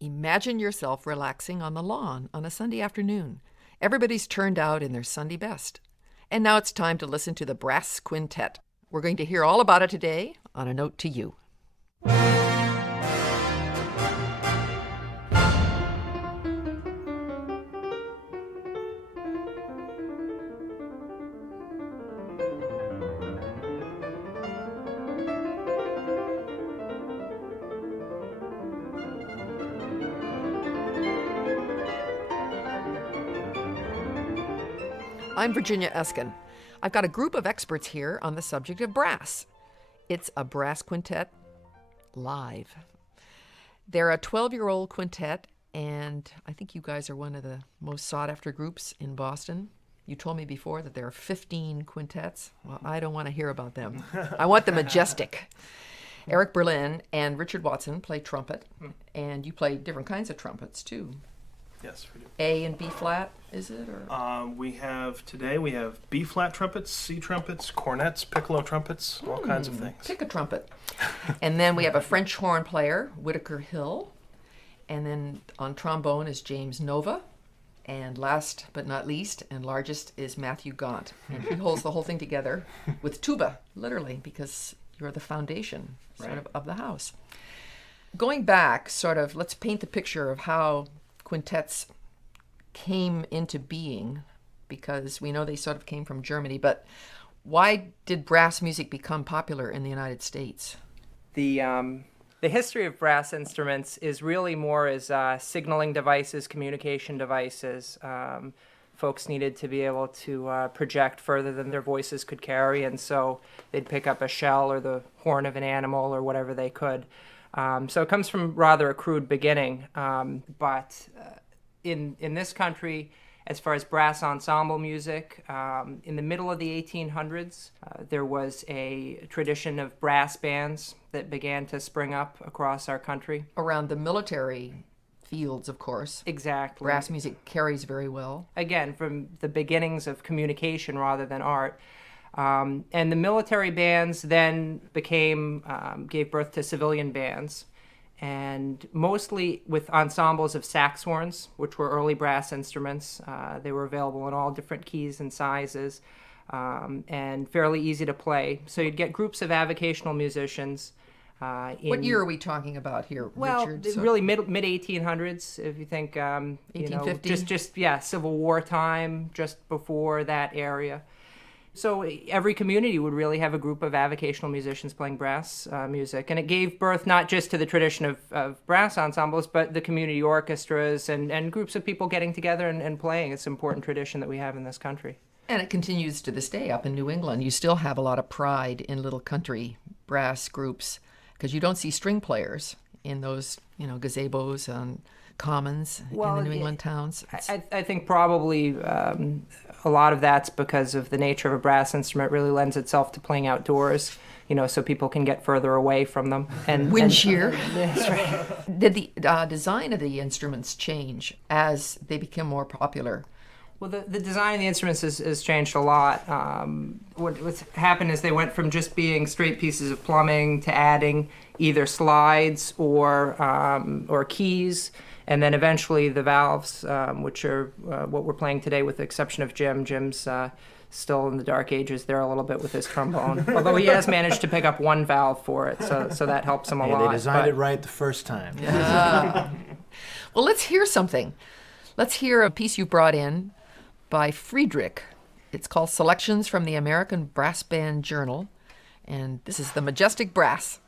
Imagine yourself relaxing on the lawn on a Sunday afternoon. Everybody's turned out in their Sunday best. And now it's time to listen to the Brass Quintet. We're going to hear all about it today on A Note to You. I'm Virginia Eskin. I've got a group of experts here on the subject of brass. It's a brass quintet live. They're a 12-year-old quintet, and I think you guys are one of the most sought-after groups in Boston. You told me before that there are 15 quintets. Well, I don't want to hear about them. I want the Majestic. Eric Berlin and Richard Watson play trumpet, and you play different kinds of trumpets, too. Yes, we do. A and B flat, is it? Or? We have B flat trumpets, C trumpets, cornets, piccolo trumpets, all kinds of things. Pick a trumpet. And then we have a French horn player, Whitacre Hill. And then on trombone is James Nova. And last but not least, and largest, is Matthew Gaunt. And he holds the whole thing together with tuba, literally, because you're the foundation of the house. Going back, let's paint the picture of how quintets came into being, because we know they sort of came from Germany, but why did brass music become popular in the United States? The history of brass instruments is really more as signaling devices, communication devices. Folks needed to be able to project further than their voices could carry, and so they'd pick up a shell or the horn of an animal or whatever they could. So it comes from rather a crude beginning, but in this country, as far as brass ensemble music, in the middle of the 1800s, there was a tradition of brass bands that began to spring up across our country. Around the military fields, of course. Exactly. Brass music carries very well. Again, from the beginnings of communication rather than art. And the military bands then gave birth to civilian bands, and mostly with ensembles of sax horns, which were early brass instruments. They were available in all different keys and sizes, and fairly easy to play. So you'd get groups of avocational musicians. What year are we talking about here, well, Richard? Really mid 1800s, if you think, 1850? just Civil War time, just before that area. So every community would really have a group of avocational musicians playing brass music. And it gave birth not just to the tradition of brass ensembles, but the community orchestras and groups of people getting together and playing. It's an important tradition that we have in this country. And it continues to this day up in New England. You still have a lot of pride in little country brass groups, because you don't see string players in those, gazebos and commons in the New England towns. I think probably a lot of that's because of the nature of a brass instrument really lends itself to playing outdoors, so people can get further away from them. Wind shear. That's right. Did the design of the instruments change as they became more popular? Well, the design of the instruments has changed a lot. What's happened is they went from just being straight pieces of plumbing to adding either slides or keys, and then eventually the valves, which are what we're playing today with the exception of Jim. Jim's still in the dark ages there a little bit with his trombone, although he has managed to pick up one valve for it, so that helps him a lot. They designed it right the first time. Yeah. Well, let's hear something. Let's hear a piece you brought in by Friedrich. It's called Selections from the American Brass Band Journal, and this is the Majestic Brass.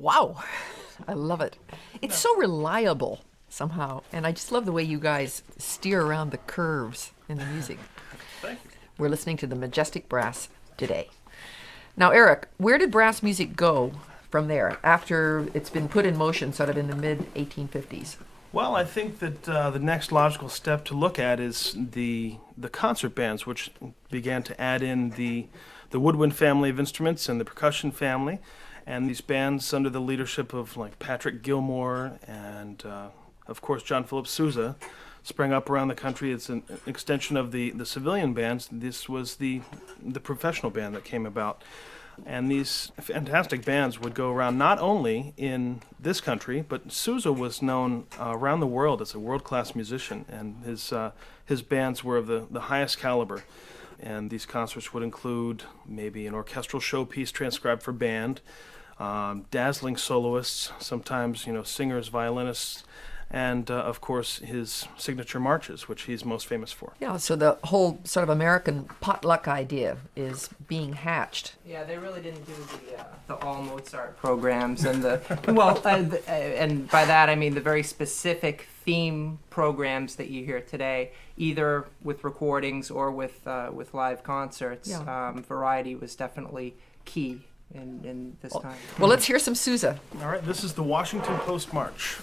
Wow, I love it. It's so reliable somehow, and I just love the way you guys steer around the curves in the music. Thank you. We're listening to the Majestic Brass today. Now, Eric, where did brass music go from there after it's been put in motion sort of in the mid-1850s? Well, I think that the next logical step to look at is the concert bands, which began to add in the woodwind family of instruments and the percussion family. And these bands under the leadership of like Patrick Gilmore and, of course, John Philip Sousa sprang up around the country. It's an extension of the civilian bands. This was the professional band that came about. And these fantastic bands would go around not only in this country, but Sousa was known around the world as a world-class musician, and his bands were of the highest caliber. And these concerts would include maybe an orchestral showpiece transcribed for band, dazzling soloists, sometimes singers, violinists, and of course his signature marches, which he's most famous for. Yeah, so the whole sort of American potluck idea is being hatched. Yeah, they really didn't do the all Mozart programs and and by that I mean the very specific theme programs that you hear today, either with recordings or with live concerts. Yeah. Variety was definitely key in this time. Well, let's hear some Sousa. All right, this is the Washington Post March.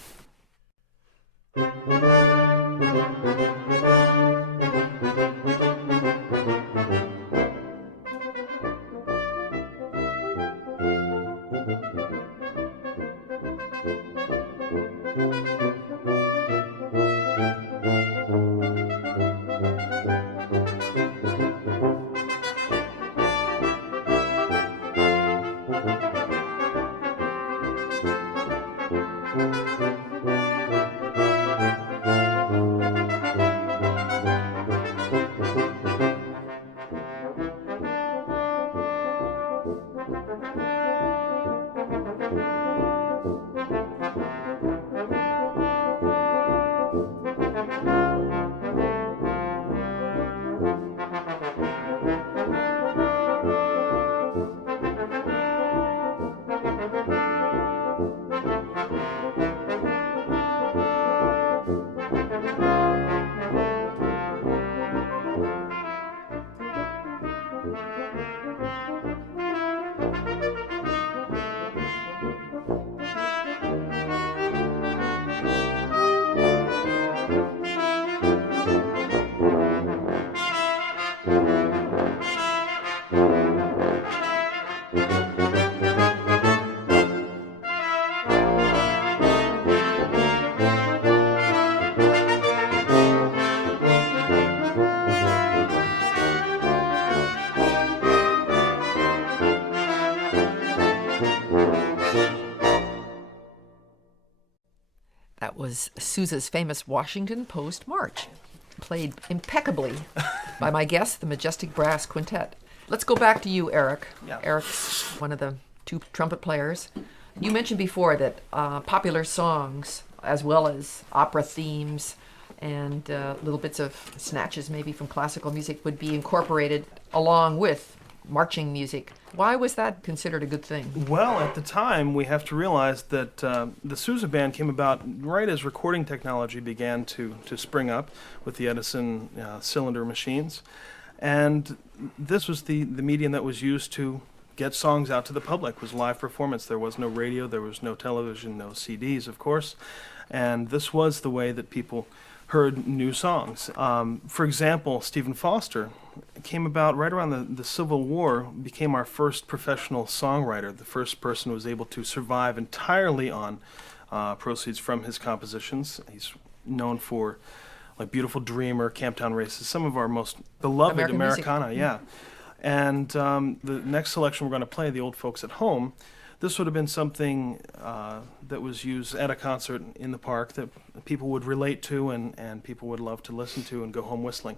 was Sousa's famous Washington Post March, played impeccably by my guest, the Majestic Brass Quintet. Let's go back to you, Eric. Yeah. Eric's one of the two trumpet players. You mentioned before that popular songs, as well as opera themes and little bits of snatches maybe from classical music, would be incorporated along with marching music. Why was that considered a good thing? Well, at the time, we have to realize that the Sousa band came about right as recording technology began to spring up with the Edison cylinder machines. And this was the medium that was used to get songs out to the public, was live performance. There was no radio, there was no television, no CDs, of course. And this was the way that people heard new songs. For example, Stephen Foster came about right around the Civil War, became our first professional songwriter, the first person who was able to survive entirely on proceeds from his compositions. He's known for like Beautiful Dreamer, Camptown Races, some of our most beloved American music. Americana, yeah. And the next selection we're going to play, The Old Folks at Home, this would have been something that was used at a concert in the park that people would relate to and people would love to listen to and go home whistling.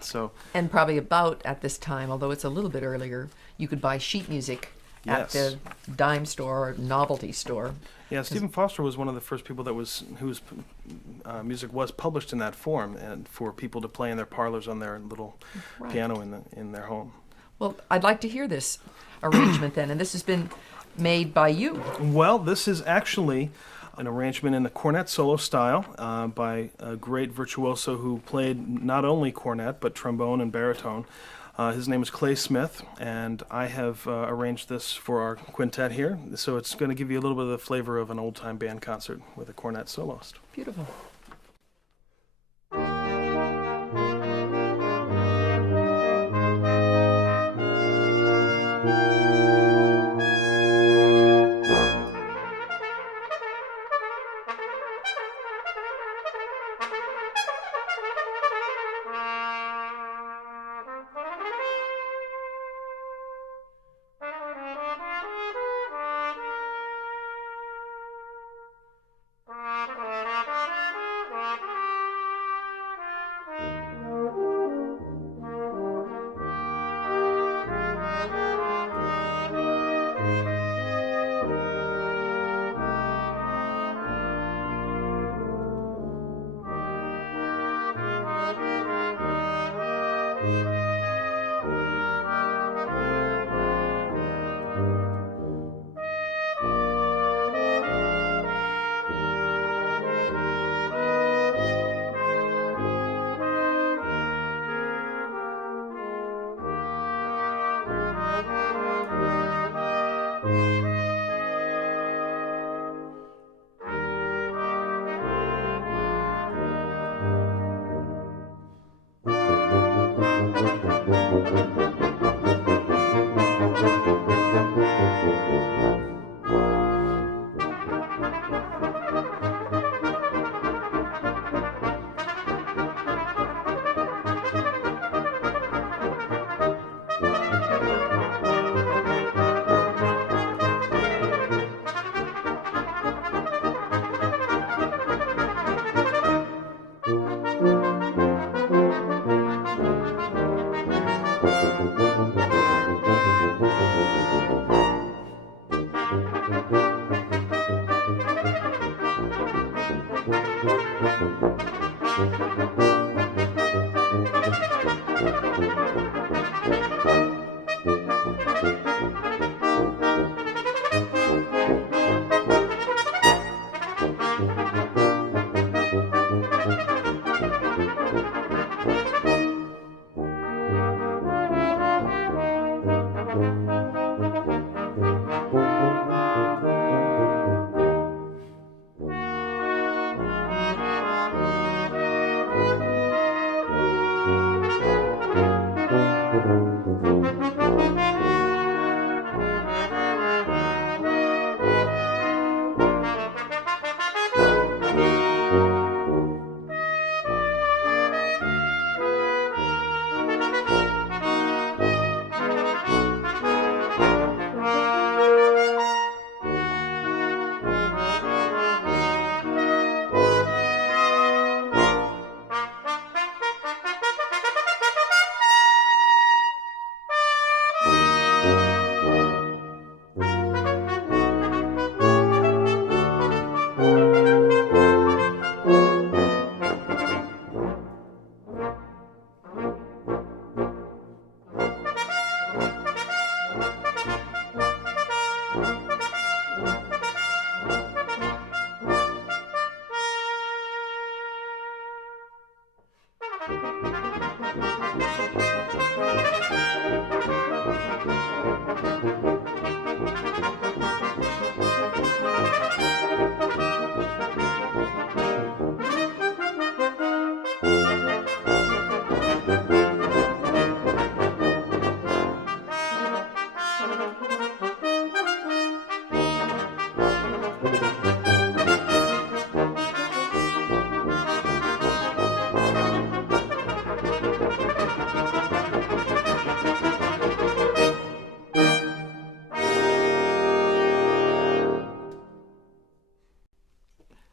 So, And probably about at this time, although it's a little bit earlier, you could buy sheet music at Yes. the dime store or novelty store. yeah, Stephen Foster was one of the first people that whose music was published in that form, and for people to play in their parlors on their little Right. piano in their home. Well, I'd like to hear this arrangement then, and this has been made by you. Well, this is actually an arrangement in the cornet solo style by a great virtuoso who played not only cornet but trombone and baritone. His name is Clay Smith, and I have arranged this for our quintet here. So it's going to give you a little bit of the flavor of an old-time band concert with a cornet soloist. Beautiful.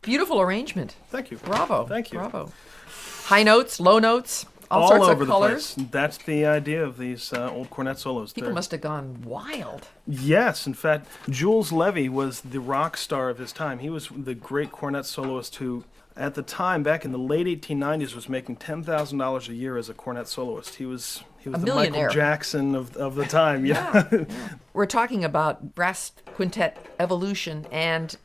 Beautiful arrangement. Thank you. Bravo. Thank you. Bravo. High notes, low notes, all sorts over of colors. the place. That's the idea of these old cornet solos. People must have gone wild. Yes, in fact, Jules Levy was the rock star of his time. He was the great cornet soloist who, at the time, back in the late 1890s, was making $10,000 a year as a cornet soloist. He was the millionaire. Michael Jackson of the time. Yeah. We're talking about brass quintet evolution, and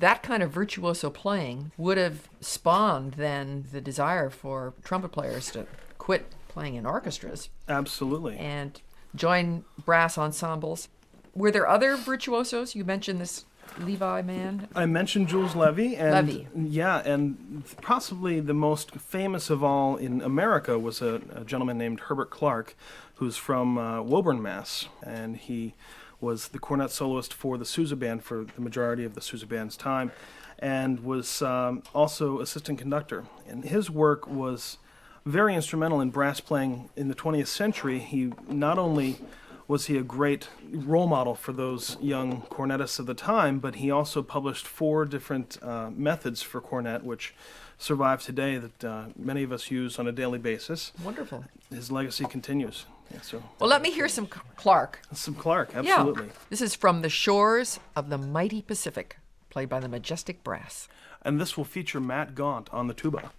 that kind of virtuoso playing would have spawned then the desire for trumpet players to quit playing in orchestras Absolutely. and join brass ensembles. Were there other virtuosos? You mentioned this Levi man. I mentioned Jules Levy, and Levy. yeah, and possibly the most famous of all in America was a gentleman named Herbert Clarke, who's from Woburn, Mass, and he was the cornet soloist for the Sousa band for the majority of the Sousa band's time, and was also assistant conductor. And his work was very instrumental in brass playing in the 20th century. He not only was he a great role model for those young cornetists of the time, but he also published 4 different methods for cornet, which survive today that many of us use on a daily basis. Wonderful. His legacy continues. Yeah, so Well, let me hear some Clarke. some Clarke, absolutely. Yeah. This is From the Shores of the Mighty Pacific, played by the Majestic Brass. And this will feature Matt Gaunt on the tuba.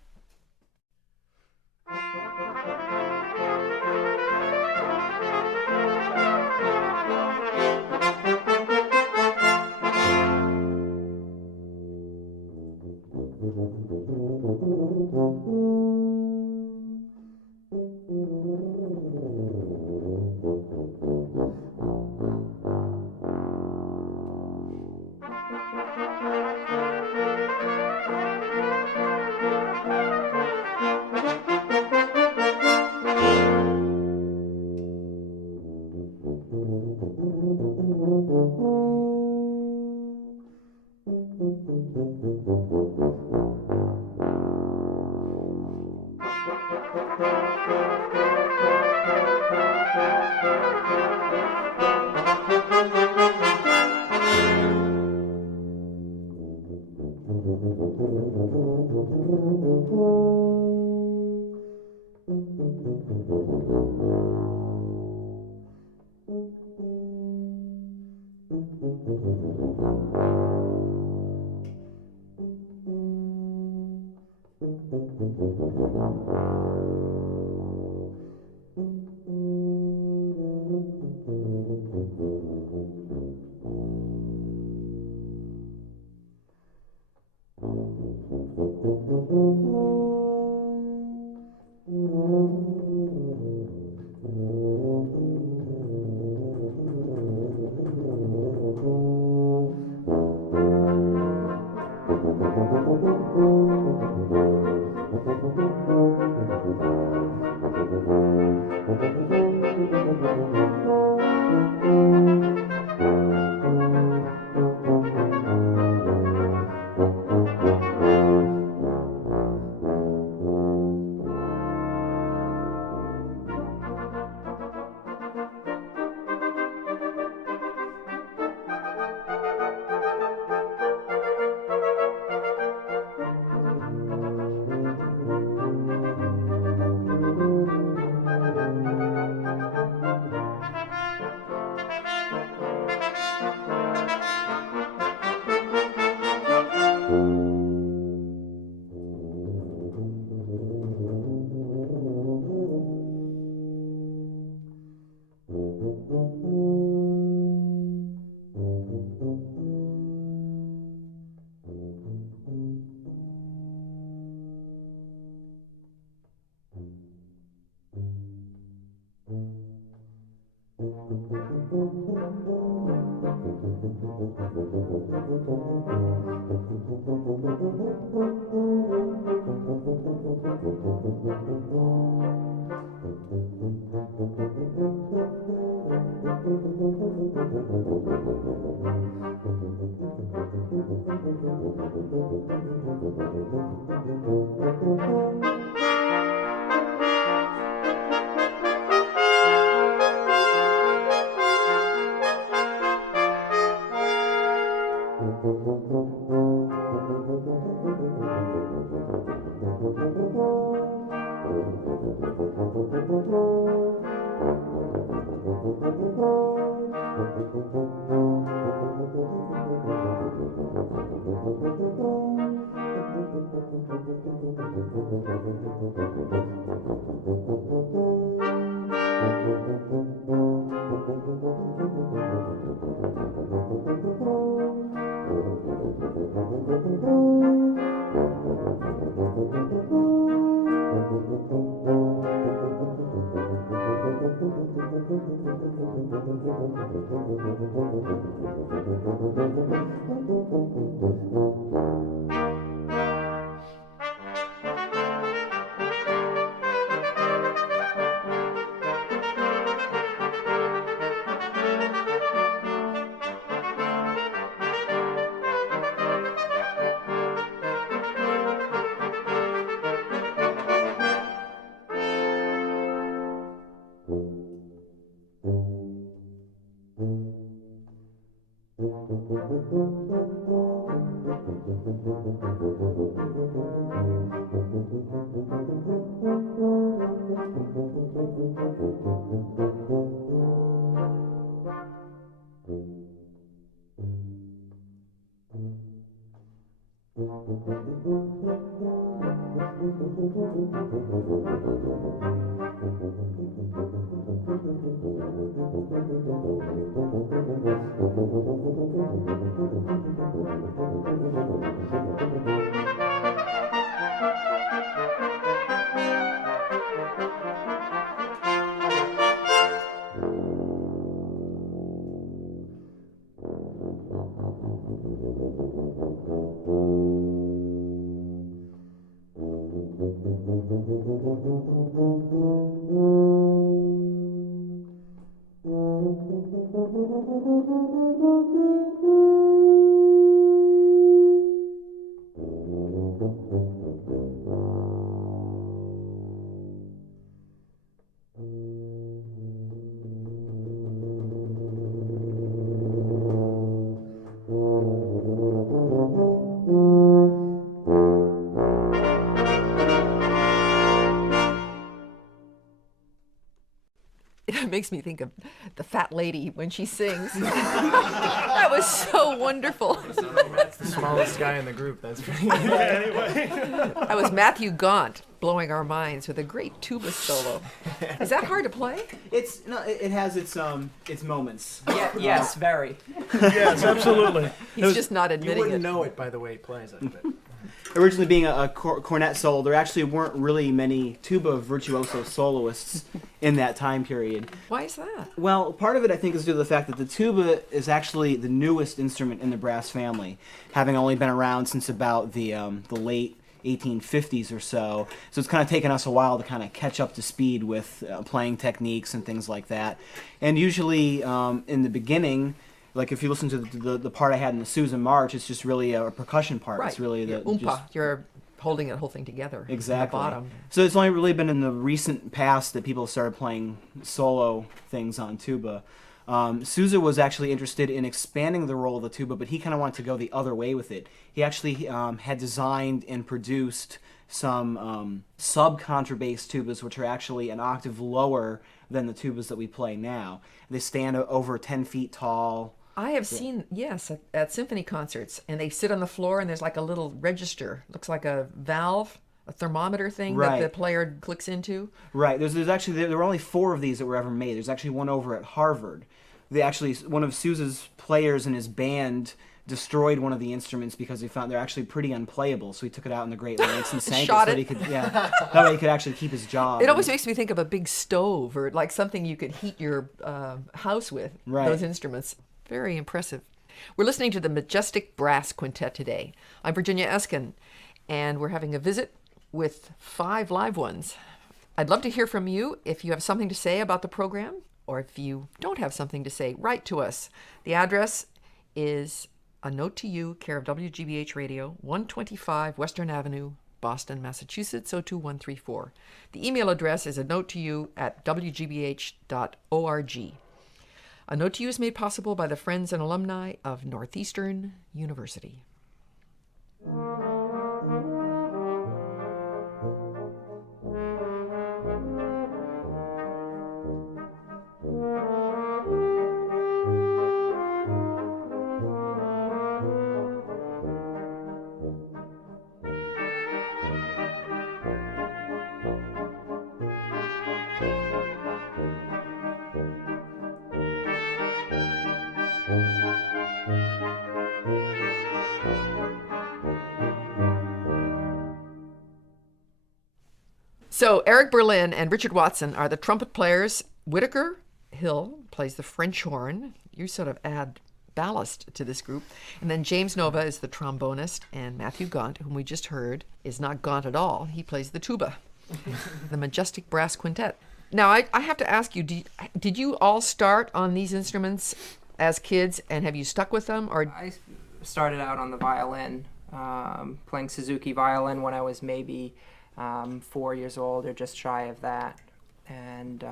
It makes me think of the fat lady when she sings. That was so wonderful. That's the smallest guy in the group. That's pretty good. That was Matthew Gaunt blowing our minds with a great tuba solo. Is that hard to play? It has its moments. Yeah, yes, very. Yes, absolutely. He's just not You admitting wouldn't it. know it by the way he plays, I bet. Originally being a cornet solo, there actually weren't really many tuba virtuoso soloists in that time period. Why is that? Well, part of it I think is due to the fact that the tuba is actually the newest instrument in the brass family, having only been around since about the late 1850s or so. So it's kind of taken us a while to kind of catch up to speed with playing techniques and things like that. And usually in the beginning, like if you listen to the part I had in the Sousa March, it's just really a percussion part. Right. It's really the You're holding the whole thing together. Exactly. At the bottom. So it's only really been in the recent past that people started playing solo things on tuba. Sousa was actually interested in expanding the role of the tuba, but he kind of wanted to go the other way with it. He actually had designed and produced some sub-contrabass tubas, which are actually an octave lower than the tubas that we play now. They stand over 10 feet tall. I have seen, yes, at symphony concerts, and they sit on the floor, and there's like a little register. Looks like a valve, a thermometer thing that the player clicks into. Right. There's actually there were only 4 of these that were ever made. There's actually one over at Harvard. One of Sousa's players in his band destroyed one of the instruments because he found they're actually pretty unplayable. So he took it out in the Great Lakes and sank Shot it so it. that he could, that way he could actually keep his job. It always makes me think of a big stove or like something you could heat your house with, Right. those instruments. Very impressive. We're listening to the Majestic Brass Quintet today. I'm Virginia Eskin, and we're having a visit with 5 live ones. I'd love to hear from you if you have something to say about the program, or if you don't have something to say, write to us. The address is A Note to You, care of WGBH Radio, 125 Western Avenue, Boston, Massachusetts, 02134. The email address is a note to you at wgbh.org. A Note to You is made possible by the friends and alumni of Northeastern University. So Eric Berlin and Richard Watson are the trumpet players. Whitacre Hill plays the French horn. You sort of add ballast to this group. And then James Nova is the trombonist, and Matthew Gaunt, whom we just heard, is not Gaunt at all. He plays the tuba, the Majestic Brass Quintet. Now, I have to ask you, did you all start on these instruments as kids, and have you stuck with them? Or I started out on the violin, playing Suzuki violin when I was maybe 4 years old or just shy of that. And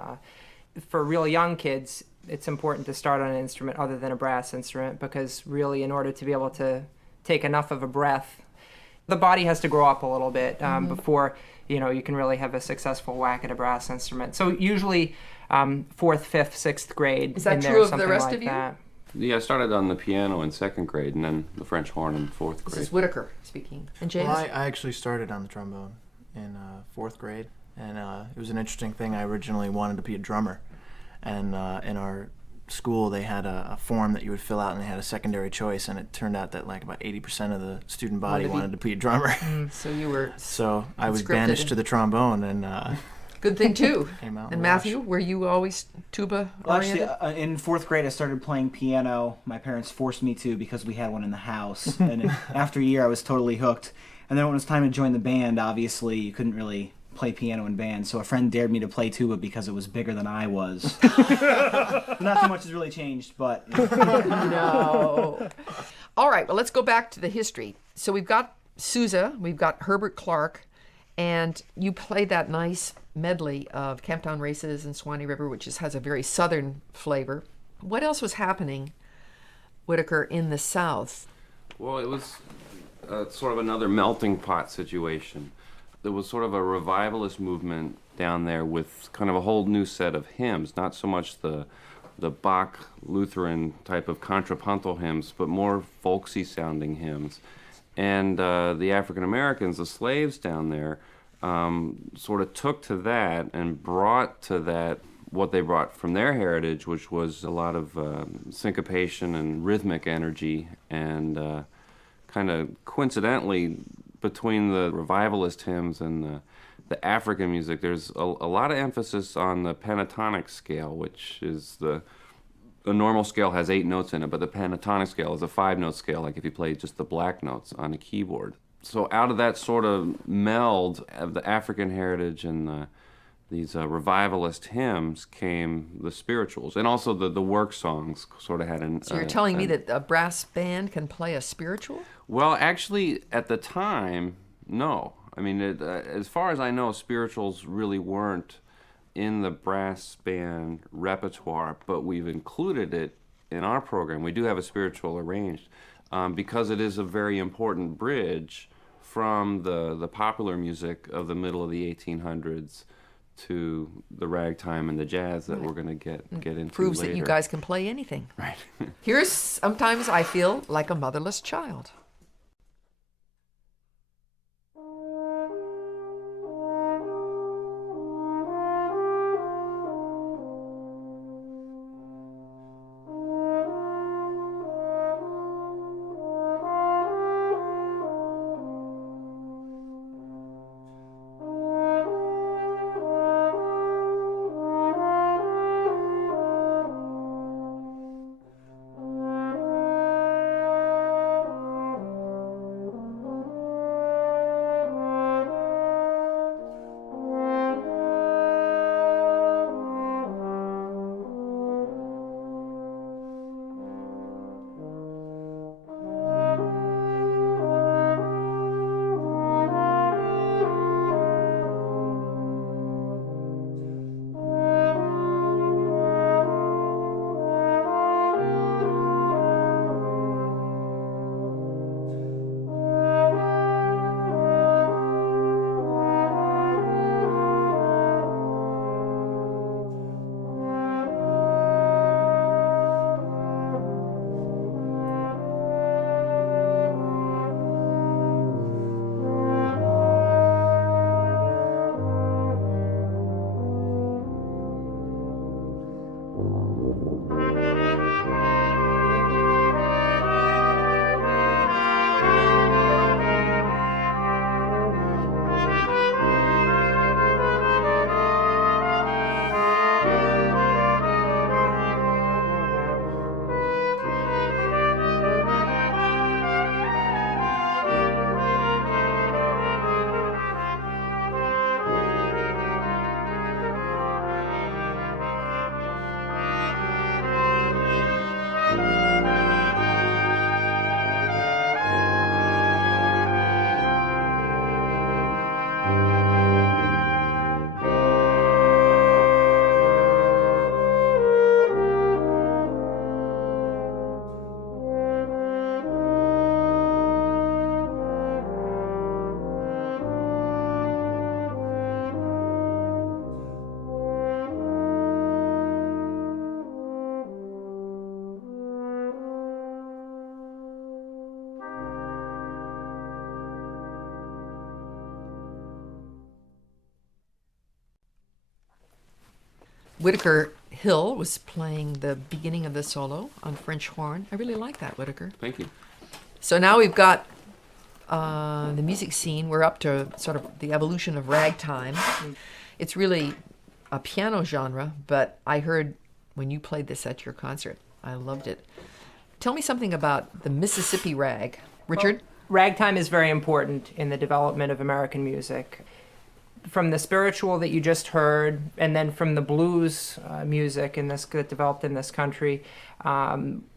for real young kids, it's important to start on an instrument other than a brass instrument, because really in order to be able to take enough of a breath, the body has to grow up a little bit before you can really have a successful whack at a brass instrument. So usually 4th, 5th, 6th grade. Is that in there, true of the something rest like of you? that. Yeah, I started on the piano in 2nd grade and then the French horn in 4th this grade. is Whitacre speaking. And James? Well, I actually started on the trombone in 4th grade, and it was an interesting thing. I originally wanted to be a drummer, and in our school they had a form that you would fill out, and they had a secondary choice, and it turned out that like about 80% of the student body wanted to be a drummer. So you were So I was Scripted. banished to the trombone, and good thing too. came out in And the wash. Matthew, were you always tuba Well, oriented? actually, in 4th grade, I started playing piano. My parents forced me to because we had one in the house. And after a year, I was totally hooked. And then when it was time to join the band, obviously, you couldn't really play piano in band. So a friend dared me to play tuba because it was bigger than I was. Not too much has really changed, but... No. All right, well, let's go back to the history. So we've got Sousa, we've got Herbert, Clarke, and you played that nice medley of Camptown Races and Swanee River, which has a very southern flavor. What else was happening, Whitacre, in the South? Well, it was sort of another melting pot situation. There was sort of a revivalist movement down there with kind of a whole new set of hymns, not so much the Bach Lutheran type of contrapuntal hymns, but more folksy sounding hymns. And the African Americans, the slaves down there, sort of took to that and brought to that what they brought from their heritage, which was a lot of syncopation and rhythmic energy, and kind of coincidentally between the revivalist hymns and the African music, there's a lot of emphasis on the pentatonic scale, which is the normal scale has 8 notes in it, but the pentatonic scale is a 5-note scale, like if you play just the black notes on a keyboard. So out of that sort of meld of the African heritage and these revivalist hymns came the spirituals, and also the work songs sort of had an... So you're telling me that a brass band can play a spiritual? Well, actually, at the time, no. I mean, as far as I know, spirituals really weren't in the brass band repertoire, but we've included it in our program. We do have a spiritual arranged because it is a very important bridge from the popular music of the middle of the 1800s to the ragtime and the jazz that we're going to get into Proves later. that you guys can play anything. Right. Here's sometimes I feel like a motherless child. Whitacre Hill was playing the beginning of the solo on French horn. I really like that, Whitacre. Thank you. So now we've got the music scene. We're up to sort of the evolution of ragtime. It's really a piano genre, but I heard when you played this at your concert, I loved it. Tell me something about the Mississippi rag. Richard? Ragtime is very important in the development of American music. From the spiritual that you just heard, and then from the blues music that developed in this country,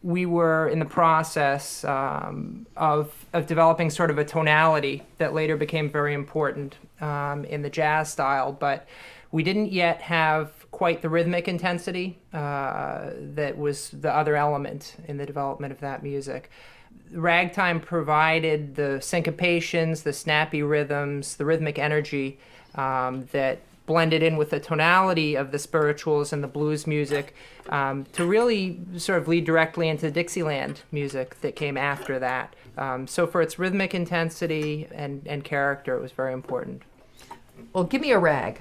we were in the process of developing sort of a tonality that later became very important in the jazz style, but we didn't yet have quite the rhythmic intensity that was the other element in the development of that music. Ragtime provided the syncopations, the snappy rhythms, the rhythmic energy that blended in with the tonality of the spirituals and the blues music to really sort of lead directly into Dixieland music that came after that. So for its rhythmic intensity and character, it was very important. Well, give me a rag.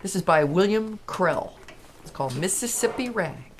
This is by William Krell. It's called Mississippi Rag.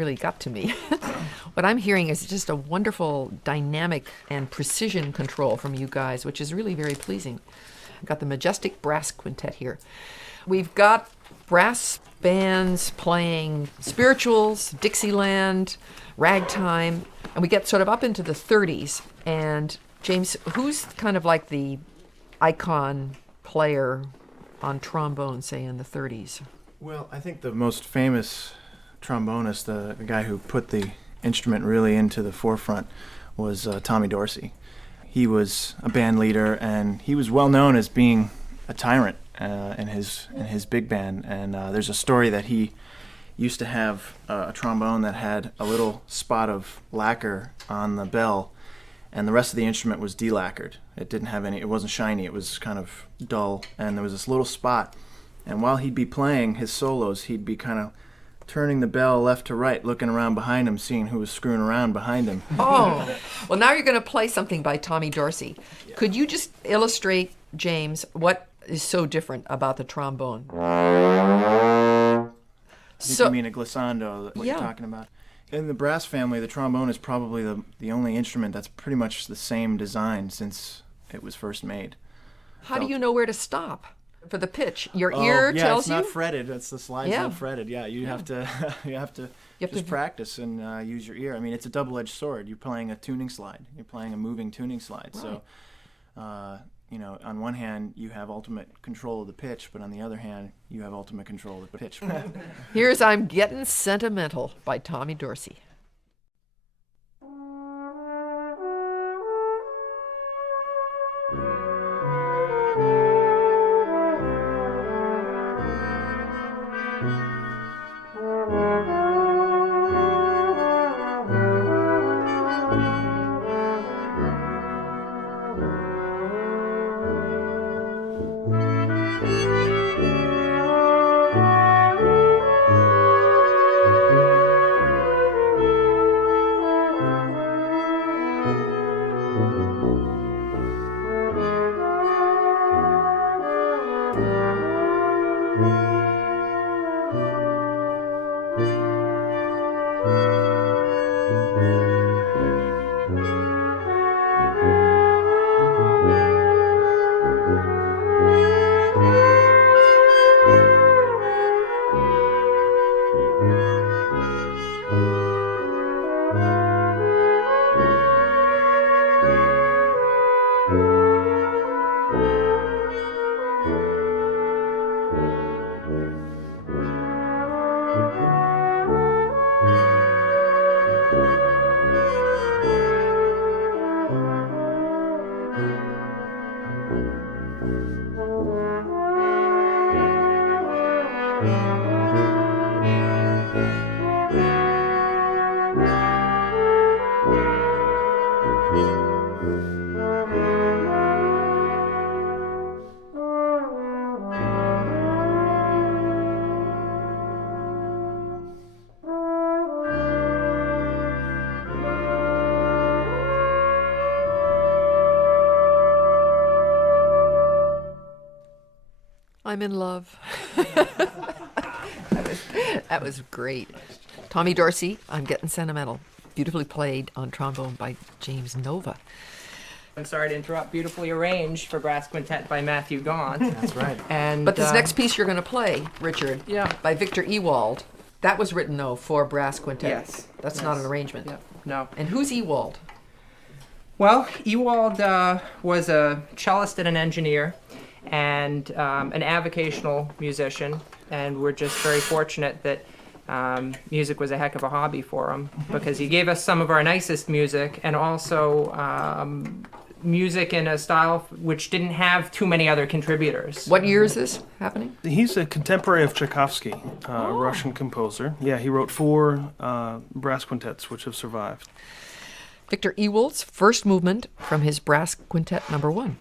really got to me. What I'm hearing is just a wonderful dynamic and precision control from you guys, which is really very pleasing. I've got the Majestic Brass Quintet here. We've got brass bands playing spirituals, Dixieland, ragtime, and we get sort of up into the 30s. And James, who's kind of like the icon player on trombone, say, in the 30s? Well, I think the most famous trombonist, the guy who put the instrument really into the forefront, was Tommy Dorsey. He was a band leader, and he was well known as being a tyrant in his big band. And there's a story that he used to have a trombone that had a little spot of lacquer on the bell, and the rest of the instrument was delacquered. It didn't have any. It wasn't shiny. It was kind of dull, and there was this little spot. And while he'd be playing his solos, he'd be kind of turning the bell left to right, looking around behind him, seeing who was screwing around behind him. Oh, well, now you're going to play something by Tommy Dorsey. Yeah. Could you just illustrate, James, what is so different about the trombone? I think you mean a glissando, what you're talking about. In the brass family, the trombone is probably the only instrument that's pretty much the same design since it was first made. How do you know where to stop for the pitch? Your ear tells you? Yeah, it's not fretted. It's the slide's not fretted. Yeah, you have to just practice and use your ear. I mean, it's a double-edged sword. You're playing a tuning slide. You're playing a moving tuning slide. Right. So, on one hand, you have ultimate control of the pitch, but on the other hand, you have ultimate control of the pitch. Here's I'm Getting Sentimental by Tommy Dorsey. I'm in love. That was great. Tommy Dorsey, I'm Getting Sentimental. Beautifully played on trombone by James Nova. I'm sorry to interrupt. Beautifully arranged for brass quintet by Matthew Gaunt. That's right. But this next piece you're going to play, Richard, by Victor Ewald, that was written, though, for brass quintet. Yes. That's not an arrangement. Yep. No. And who's Ewald? Well, Ewald was a cellist and an engineer, and an avocational musician, and we're just very fortunate that music was a heck of a hobby for him, because he gave us some of our nicest music, and also music in a style which didn't have too many other contributors. What year is this happening? He's a contemporary of Tchaikovsky, a Russian composer. Yeah, he wrote 4 brass quintets which have survived. Victor Ewald's first movement from his Brass Quintet number 1.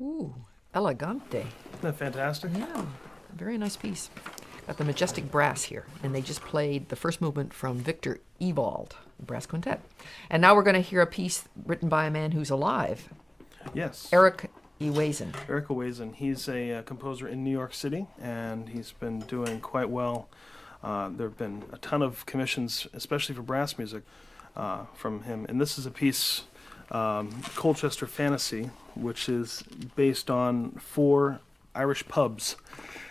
Ooh, elegante. Isn't that fantastic? Yeah, very nice piece. Got the Majestic Brass here, and they just played the first movement from Victor Ewald, Brass Quintet. And now we're going to hear a piece written by a man who's alive, Yes. Eric Ewazen. Eric Ewazen. He's a composer in New York City, and he's been doing quite well. There have been a ton of commissions, especially for brass music, from him. And this is a piece, Colchester Fantasy, which is based on 4 Irish pubs.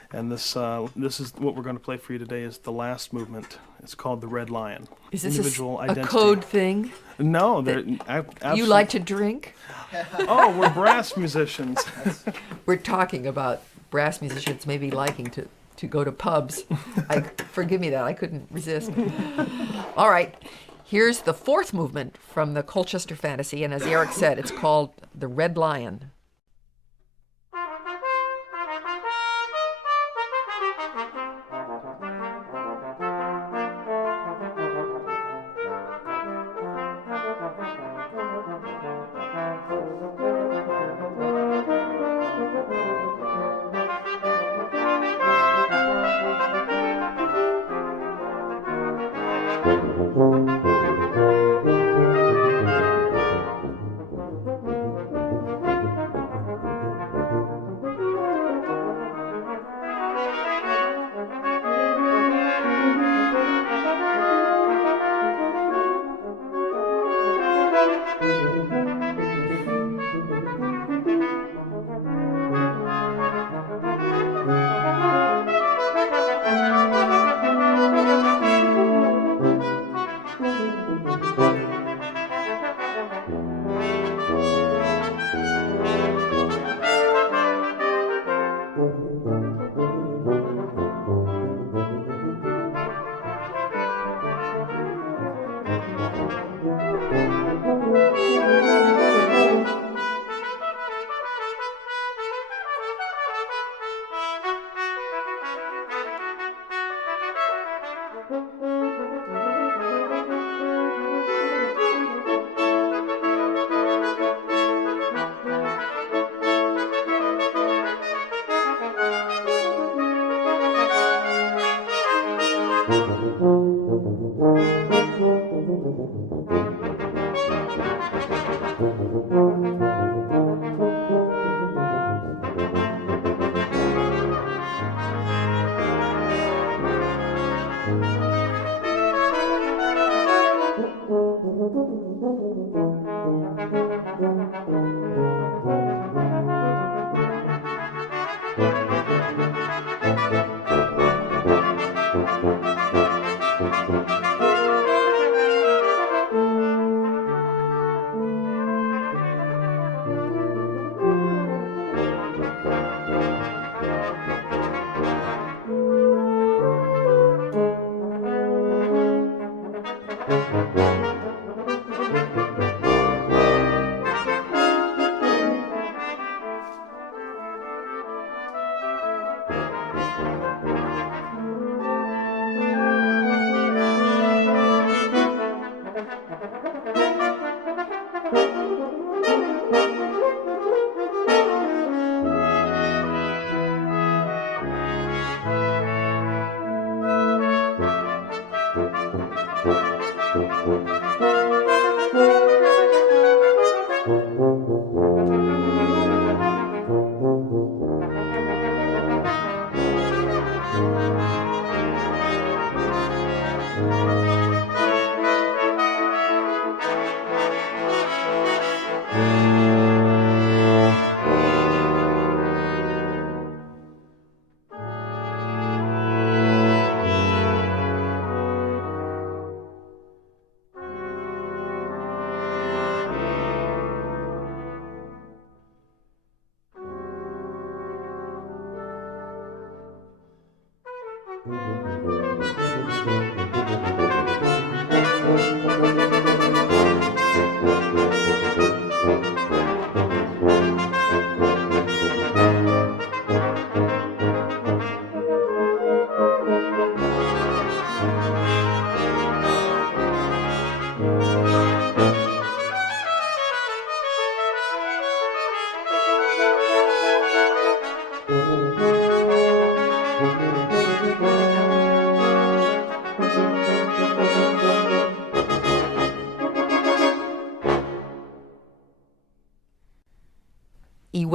And this is what we're going to play for you today is the last movement. It's called The Red Lion. Is this Individual a identity. code thing? No, You like to drink? Oh, we're brass musicians. We're talking about brass musicians may be liking to go to pubs. Forgive me that, I couldn't resist. All right, here's the fourth movement from the Colchester Fantasy, and as Eric said, it's called The Red Lion.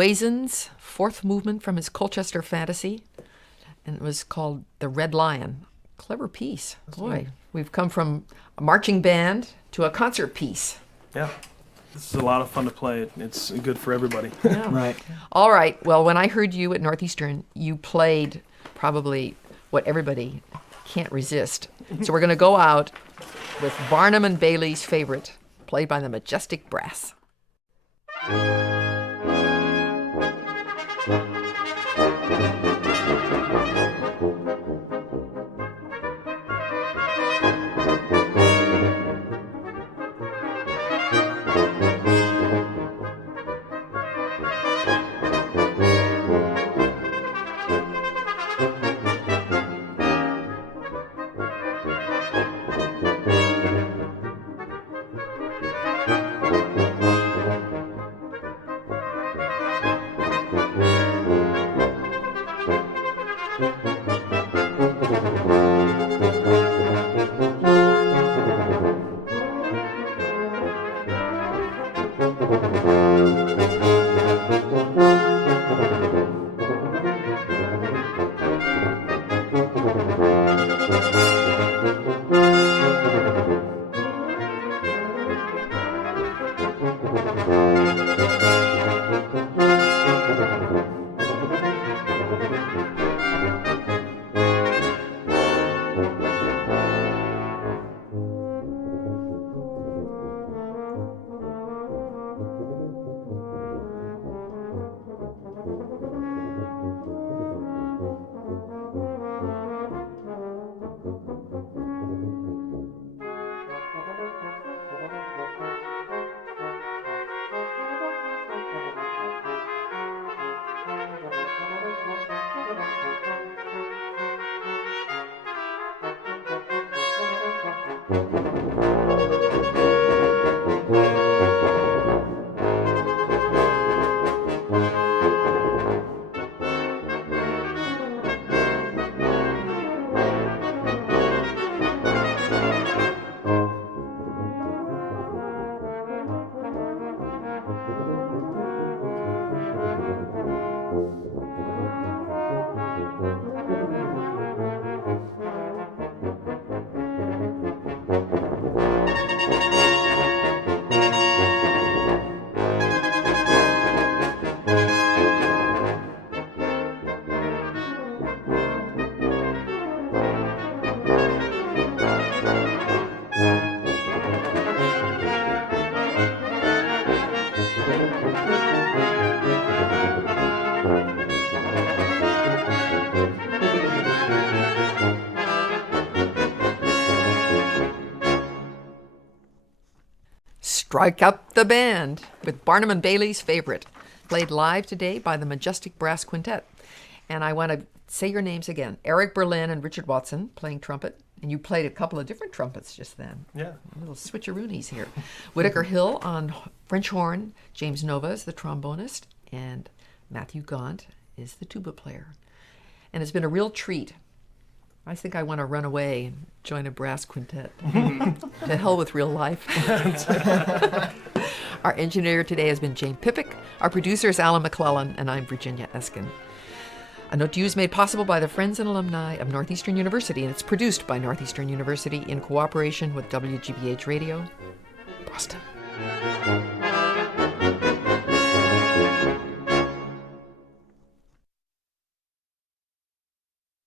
Wazen's fourth movement from his Colchester Fantasy, and it was called The Red Lion. Clever piece. Boy, we've come from a marching band to a concert piece. Yeah, this is a lot of fun to play. It's good for everybody. Yeah. Right. All right, well, when I heard you at Northeastern, you played probably what everybody can't resist. So we're going to go out with Barnum and Bailey's favorite, played by the Majestic Brass. Thank you. Strike Up the Band with Barnum and Bailey's Favorite, played live today by the Majestic Brass Quintet. And I want to say your names again. Eric Berlin and Richard Watson playing trumpet. And you played a couple of different trumpets just then. Yeah. Little switcheroonies here. Whitacre Hill on French horn. James Nova is the trombonist. And Matthew Gaunt is the tuba player. And it's been a real treat. I think I want to run away and join a brass quintet. To hell with real life. Our engineer today has been Jane Pippick. Our producer is Alan McClellan, and I'm Virginia Eskin. A Note to You is made possible by the friends and alumni of Northeastern University, and it's produced by Northeastern University in cooperation with WGBH Radio, Boston.